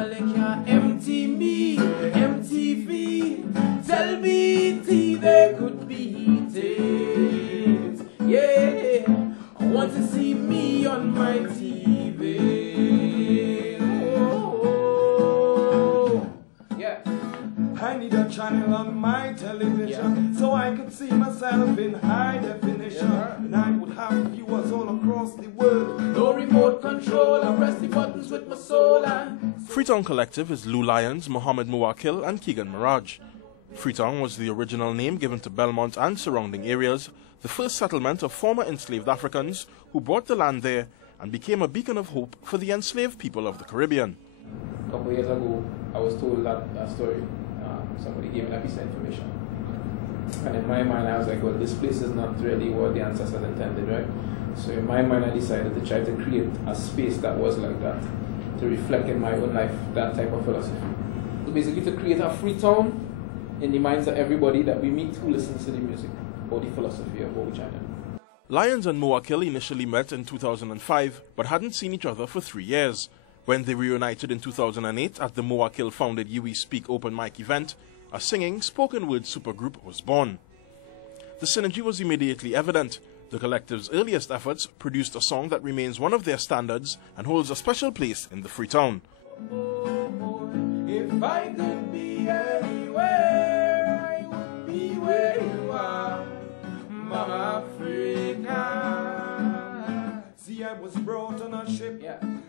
Well, they can't empty me, MTV. Tell BT they could beat it. Yeah, I want to see me on my TV. Oh, yeah. I need a channel on my television so I could see myself in high definition. And I would have viewers all across the world. No remote control, I press the buttons with my soul. Freetown Collective is Lou Lyons, Mohammed Muwakil and Keegan Mirage. Freetown was the original name given to Belmont and surrounding areas, the first settlement of former enslaved Africans who brought the land there and became a beacon of hope for the enslaved people of the Caribbean. A couple of years ago, I was told that story. Somebody gave me a piece of information. And in my mind, I was like, well, this place is not really what the ancestors intended, right? So in my mind, I decided to try to create a space that was like that, to reflect in my own life that type of philosophy. So basically to create a Freetown in the minds of everybody that we meet who listens to the music, or the philosophy of what we're trying to do. Lyons and Muwakil initially met in 2005, but hadn't seen each other for 3 years. When they reunited in 2008 at the Muwakil-founded We Speak open mic event, a singing, spoken word supergroup was born. The synergy was immediately evident. The collective's earliest efforts produced a song that remains one of their standards and holds a special place in the Freetown. If I could be anywhere, I would be where you are, Mama Africa. See, I was brought on a ship.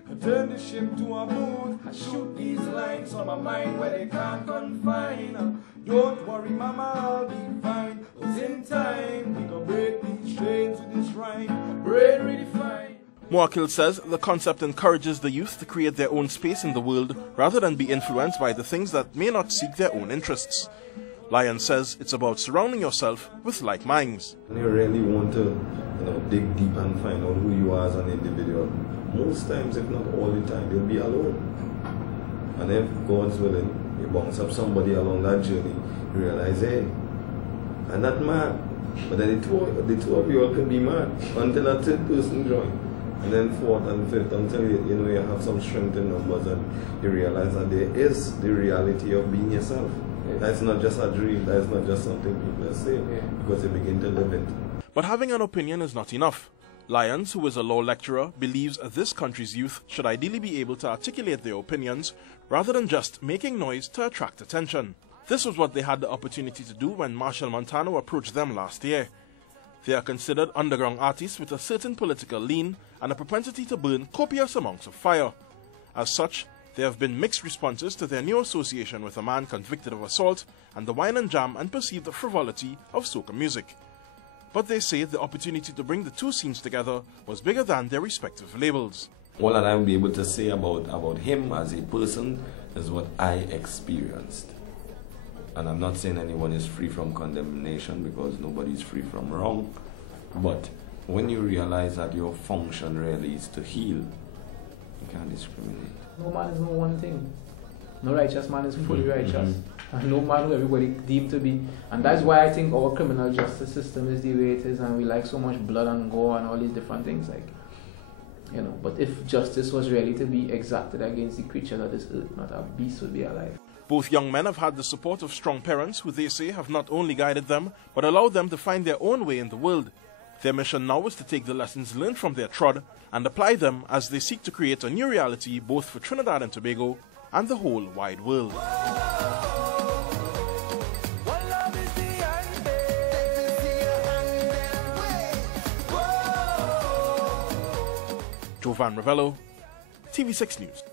I turned the ship to a boat. I shoot these lines on my mind where they can't confine. Don't worry, mama, I'll be fine. 'Cause in time, we can break these chains with this rhyme. Brain really fine. Muwakil says the concept encourages the youth to create their own space in the world rather than be influenced by the things that may not seek their own interests. Lyons says it's about surrounding yourself with like minds. When you really want to dig deep and find out who you are as an individual, most times, if not all the time, you'll be alone. And if God's willing, you bounce up somebody along that journey, you realize, hey, I'm not mad. But then the two of you all can be mad until a third person joins. And then fourth and fifth until you have some strength in numbers and you realize that there is the reality of being yourself. That's not just a dream, that's not just something people say, because you begin to live it. But having an opinion is not enough. Lyons, who is a law lecturer, believes this country's youth should ideally be able to articulate their opinions rather than just making noise to attract attention. This was what they had the opportunity to do when Marshall Montano approached them last year. They are considered underground artists with a certain political lean and a propensity to burn copious amounts of fire. As such, there have been mixed responses to their new association with a man convicted of assault and the wine and jam and perceived frivolity of soca music. But they say the opportunity to bring the two scenes together was bigger than their respective labels. All that I will be able to say about him as a person is what I experienced. And I'm not saying anyone is free from condemnation because nobody is free from wrong. But when you realize that your function really is to heal, you can't discriminate. No man is no one thing. No righteous man is fully righteous. And no man who everybody deemed to be. And that's why I think our criminal justice system is the way it is, and we like so much blood and gore and all these different things. But if justice was really to be exacted against the creatures of this earth, not a beast would be alive. Both young men have had the support of strong parents who they say have not only guided them, but allowed them to find their own way in the world. Their mission now is to take the lessons learned from their trod and apply them as they seek to create a new reality both for Trinidad and Tobago and the whole wide world. Jovan Ravello, TV6 News.